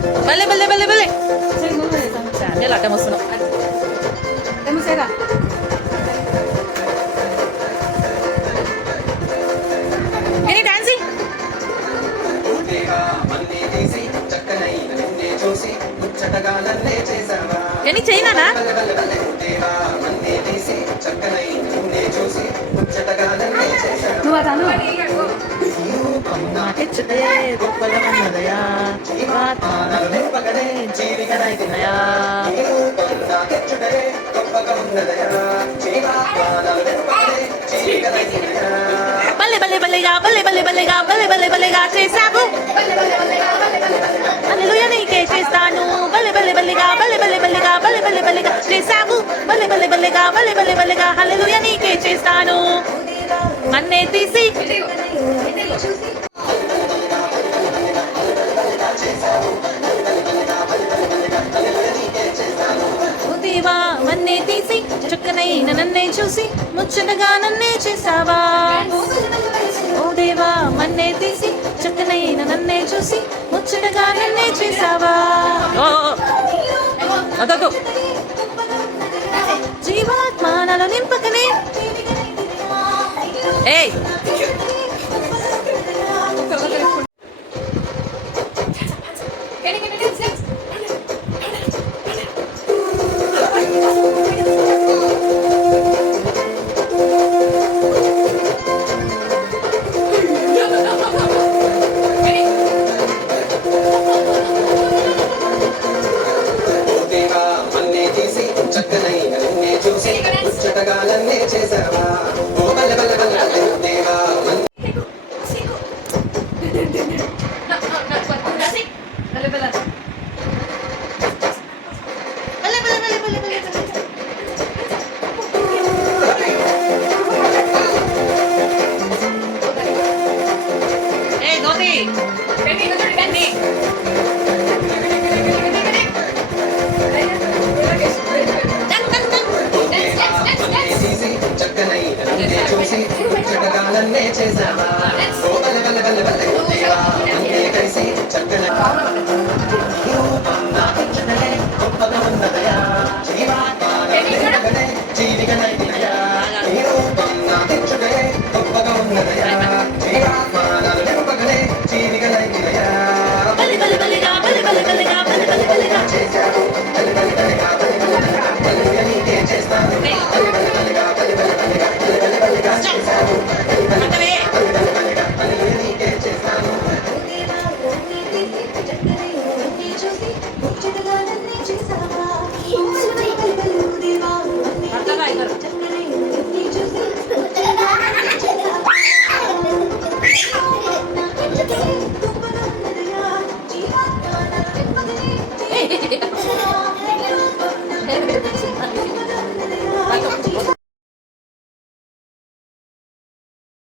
Bale, bale, bale, bale. Daniel, até emocionou. Temos será? Can you dancing? Can you chain, Anna? నువ్వు అతను Bale, bale, balega, bale, bale, balega, bale, bale, balega, చేసావు హల్లెలూయా నీకే చేస్తాను బలే బలే బలేగా బలే బలే బలేగా బలే బలే బలేగా చేసావు బలే బలే బలేగా బలే బలే బలేగా హల్లెలూయా నీకే చేస్తాను మన్నే తీసి దేవా మన్నే తీసి చక్కనైన నన్నే చూసి ముచ్చటగా నన్నే చేసావా ఓ దేవా మన్నే తీసి చక్కనైన నన్నే చూసి ముచ్చటగా నన్నే చేసావా అదదు జీవాత్మ నన్ను నింపకనే ఏయ్ చేసావా